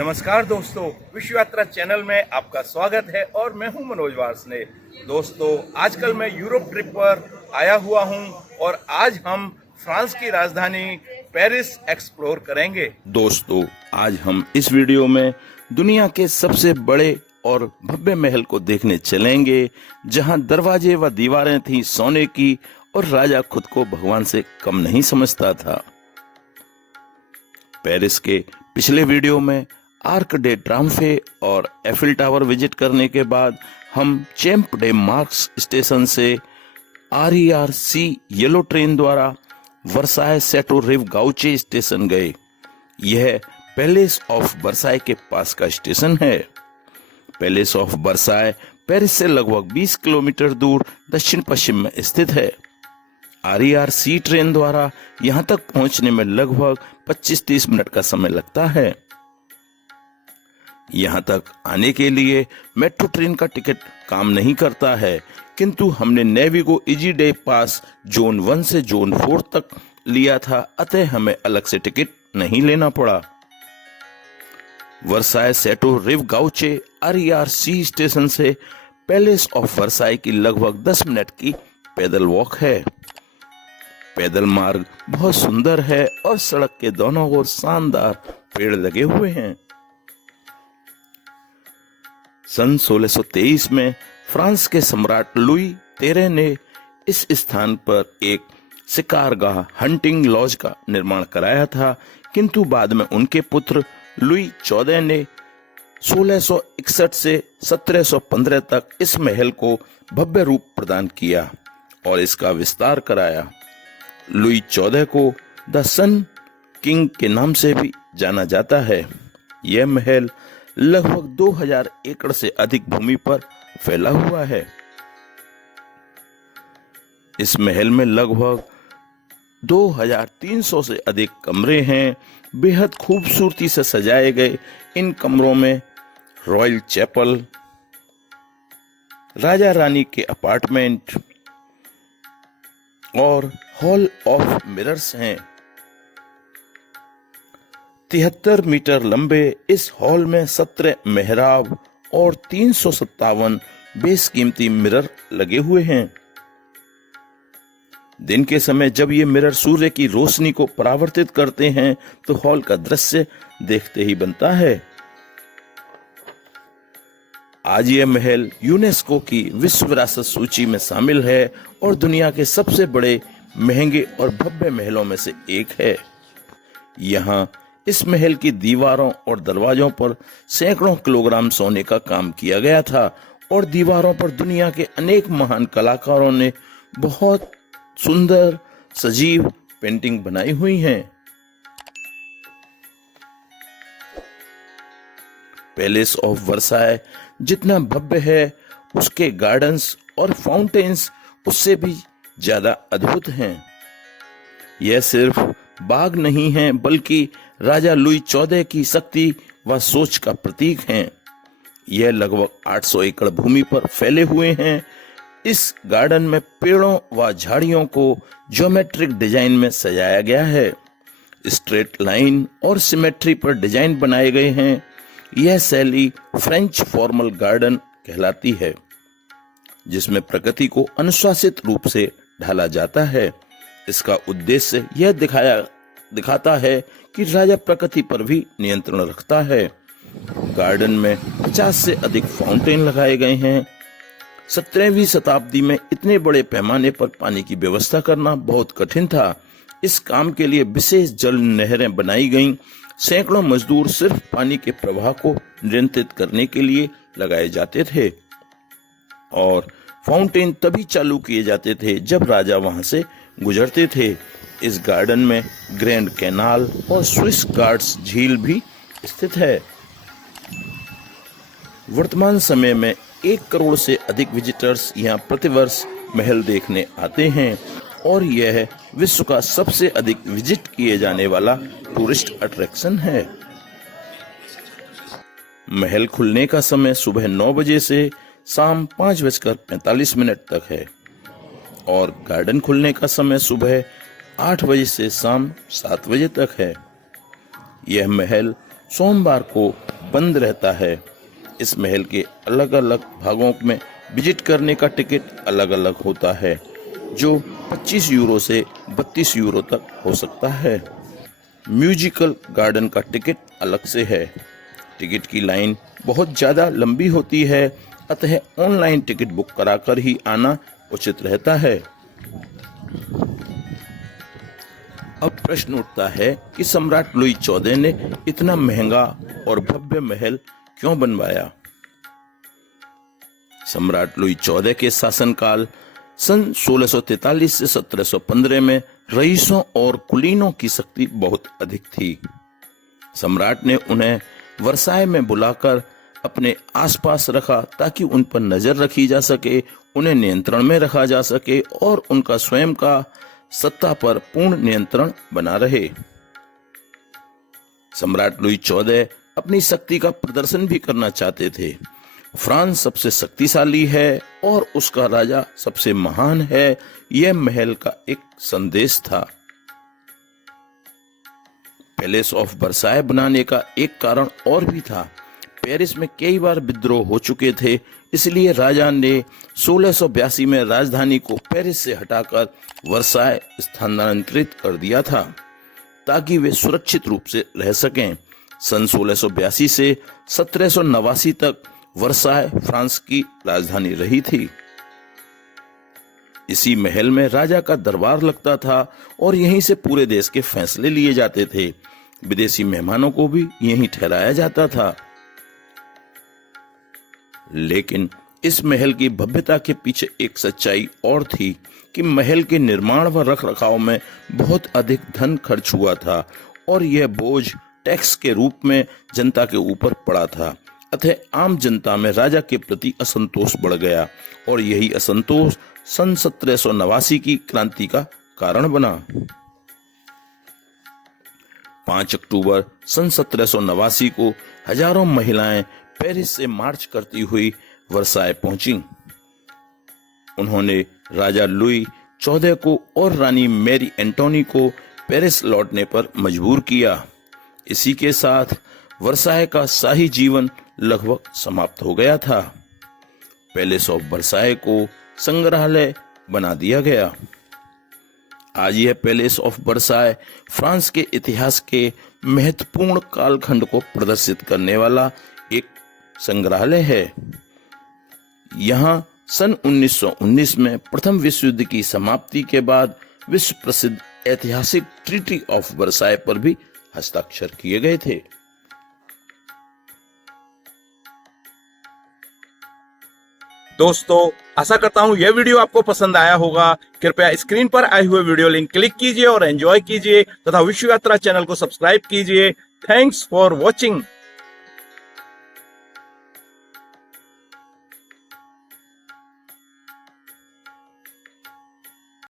नमस्कार दोस्तों, विश्व यात्रा चैनल में आपका स्वागत है और मैं हूं मनोज वार्ष्णेय। दोस्तों, आजकल मैं यूरोप ट्रिप पर आया हुआ हूं और आज हम फ्रांस की राजधानी पेरिस एक्सप्लोर करेंगे। दोस्तों, आज हम इस वीडियो में दुनिया के सबसे बड़े और भव्य महल को देखने चलेंगे, जहां दरवाजे व दीवारें थी सोने की और राजा खुद को भगवान से कम नहीं समझता था। पेरिस के पिछले वीडियो में आर्क डे ट्राम्फे और एफिल टावर विजिट करने के बाद हम चैंप डे मार्क्स स्टेशन से RERC येलो ट्रेन द्वारा वर्साय सेटो रिव गाउचे स्टेशन गए। यह पैलेस ऑफ वर्साय के पास का स्टेशन है। पैलेस ऑफ वर्साय पेरिस से लगभग 20 किलोमीटर दूर दक्षिण पश्चिम में स्थित है। RERC ट्रेन द्वारा यहां तक पहुंचने में लगभग 25-30 मिनट का समय लगता है। यहां तक आने के लिए मेट्रो ट्रेन का टिकट काम नहीं करता है, किंतु हमने नेविगो इजी डे पास जोन 1 से जोन 4 तक लिया था, अतः हमें अलग से टिकट नहीं लेना पड़ा। वर्साय सेटो रिव गाउचे RERC स्टेशन से पैलेस ऑफ वर्साय की लगभग 10 मिनट की पैदल वॉक है। पैदल मार्ग बहुत सुंदर है और सड़क के दोनों ओर शानदार पेड़ लगे हुए हैं। सन 1623 में फ्रांस के सम्राट लुई 13 ने इस स्थान पर एक शिकारगाह हंटिंग लॉज का निर्माण कराया था, किंतु बाद में उनके पुत्र लुई 14 ने 1661 से 1715 तक इस महल को भव्य रूप प्रदान किया और इसका विस्तार कराया। लुई 14 को द सन किंग के नाम से भी जाना जाता है। यह महल लगभग 2000 एकड़ से अधिक भूमि पर फैला हुआ है। इस महल में लगभग 2300 से अधिक कमरे हैं। बेहद खूबसूरती से सजाए गए इन कमरों में रॉयल चैपल, राजा रानी के अपार्टमेंट और हॉल ऑफ मिरर्स हैं। 73 मीटर लंबे इस हॉल में 17 मेहराब और 357 बेशकीमती मिरर लगे हुए हैं। दिन के समय जब ये मिरर सूर्य की रोशनी को परावर्तित करते हैं तो हॉल का दृश्य देखते ही बनता है। आज यह महल यूनेस्को की विश्व विरासत सूची में शामिल है और दुनिया के सबसे बड़े, महंगे और भव्य महलों में से एक है। यहाँ इस महल की दीवारों और दरवाजों पर सैकड़ों किलोग्राम सोने का काम किया गया था और दीवारों पर दुनिया के अनेक महान कलाकारों ने बहुत सुंदर सजीव पेंटिंग बनाई हुई हैं। पैलेस ऑफ वर्साय जितना भव्य है, उसके गार्डन्स और फाउंटेन्स उससे भी ज्यादा अद्भुत हैं। यह सिर्फ बाग नहीं है, बल्कि राजा लुई 14 की शक्ति व सोच का प्रतीक हैं। यह लगभग 800 एकड़ भूमि पर फैले हुए हैं। इस गार्डन में पेड़ों व झाड़ियों को ज्योमेट्रिक डिजाइन में सजाया गया है। स्ट्रेट लाइन और सिमेट्री पर डिजाइन बनाए गए हैं। यह शैली फ्रेंच फॉर्मल गार्डन कहलाती है, जिसमें प्रकृति को अनुशासित रूप से ढाला जाता है। इसका उद्देश्य यह दिखाता है कि राजा प्रकृति पर भी नियंत्रण रखता है। गार्डन में 50 से अधिक फाउंटेन लगाए गए हैं। 17वीं शताब्दी में इतने बड़े पैमाने पर पानी की व्यवस्था करना बहुत कठिन था। इस काम के लिए विशेष जल नहरें बनाई गईं। सैकड़ों मजदूर सिर्फ पानी के प्रवाह को नियंत्रित करने के लिए लगाए जाते थे और फाउंटेन तभी चालू किए जाते थे जब राजा वहां से गुजरते थे। इस गार्डन में ग्रैंड कैनाल और स्विस गार्ड्स झील भी स्थित है। वर्तमान समय में 1 करोड़ से अधिक विजिटर्स यहाँ प्रतिवर्ष महल देखने आते हैं और यह विश्व का सबसे अधिक विजिट किए जाने वाला टूरिस्ट अट्रैक्शन है। महल खुलने का समय सुबह 9 बजे से शाम 5:45 तक है और गार्डन खुलने का समय सुबह 8 बजे से शाम 7 बजे तक है। यह महल सोमवार को बंद रहता है। इस महल के अलग अलग भागों में विजिट करने का टिकट अलग अलग होता है, जो 25 यूरो से 32 यूरो तक हो सकता है। म्यूजिकल गार्डन का टिकट अलग से है। टिकट की लाइन बहुत ज़्यादा लंबी होती है, अतः ऑनलाइन टिकट बुक कराकर ही आना उचित रहता है। अब प्रश्न उठता है कि सम्राट लुई 14 ने इतना महंगा और भव्य महल क्यों बनवाया। सम्राट लुई 14 के शासनकाल सन 1643 से 1715 में रईसों और कुलीनों की शक्ति बहुत अधिक थी। सम्राट ने उन्हें वर्साय में बुलाकर अपने आसपास रखा ताकि उन पर नजर रखी जा सके, उन्हें नियंत्रण में रखा जा सके और उनका स्वयं का सत्ता पर पूर्ण नियंत्रण बना रहे। सम्राट लुई 14 अपनी शक्ति का प्रदर्शन भी करना चाहते थे। फ्रांस सबसे शक्तिशाली है और उसका राजा सबसे महान है, यह महल का एक संदेश था। पैलेस ऑफ वर्साय बनाने का एक कारण और भी था। पेरिस में कई बार विद्रोह हो चुके थे, इसलिए राजा ने 1682 में राजधानी को पेरिस से हटाकर वर्साय स्थानांतरित कर दिया था ताकि वे सुरक्षित रूप से रह सकें। सन 1682 से 1789 तक वर्साय फ्रांस की राजधानी रही थी। इसी महल में राजा का दरबार लगता था और यहीं से पूरे देश के फैसले लिए जाते थे। विदेशी मेहमानों को भी यहीं ठहराया जाता था। लेकिन इस महल की भव्यता के पीछे एक सच्चाई और थी कि महल के निर्माण व रखरखाव में बहुत अधिक धन खर्च हुआ था और यह बोझ टैक्स के रूप में जनता के ऊपर पड़ा था। अतः आम जनता में राजा के प्रति असंतोष बढ़ गया और यही असंतोष सन 1789 की क्रांति का कारण बना। 5 अक्टूबर सन 1789 को हजारों महिलाएं पेरिस से मार्च करती हुई वर्साय पहुंची। उन्होंने राजा लुई 14 को और रानी मैरी एंटोनी को पेरिस लौटने पर मजबूर किया। इसी के साथ वर्साय का शाही जीवन लगभग समाप्त हो गया था। पैलेस ऑफ वर्साय को संग्रहालय बना दिया गया। आज यह पैलेस ऑफ वर्साय फ्रांस के इतिहास के महत्वपूर्ण कालखंड को प्रदर्शित करने वाला एक संग्रहालय है। यहाँ सन 1919 में प्रथम विश्व युद्ध की समाप्ति के बाद विश्व प्रसिद्ध ऐतिहासिक ट्रीटी ऑफ वर्साय पर भी हस्ताक्षर किए गए थे। दोस्तों, आशा करता हूं यह वीडियो आपको पसंद आया होगा। कृपया स्क्रीन पर आए हुए वीडियो लिंक क्लिक कीजिए और एंजॉय कीजिए तथा विश्व यात्रा चैनल को सब्सक्राइब कीजिए। Thanks for watching.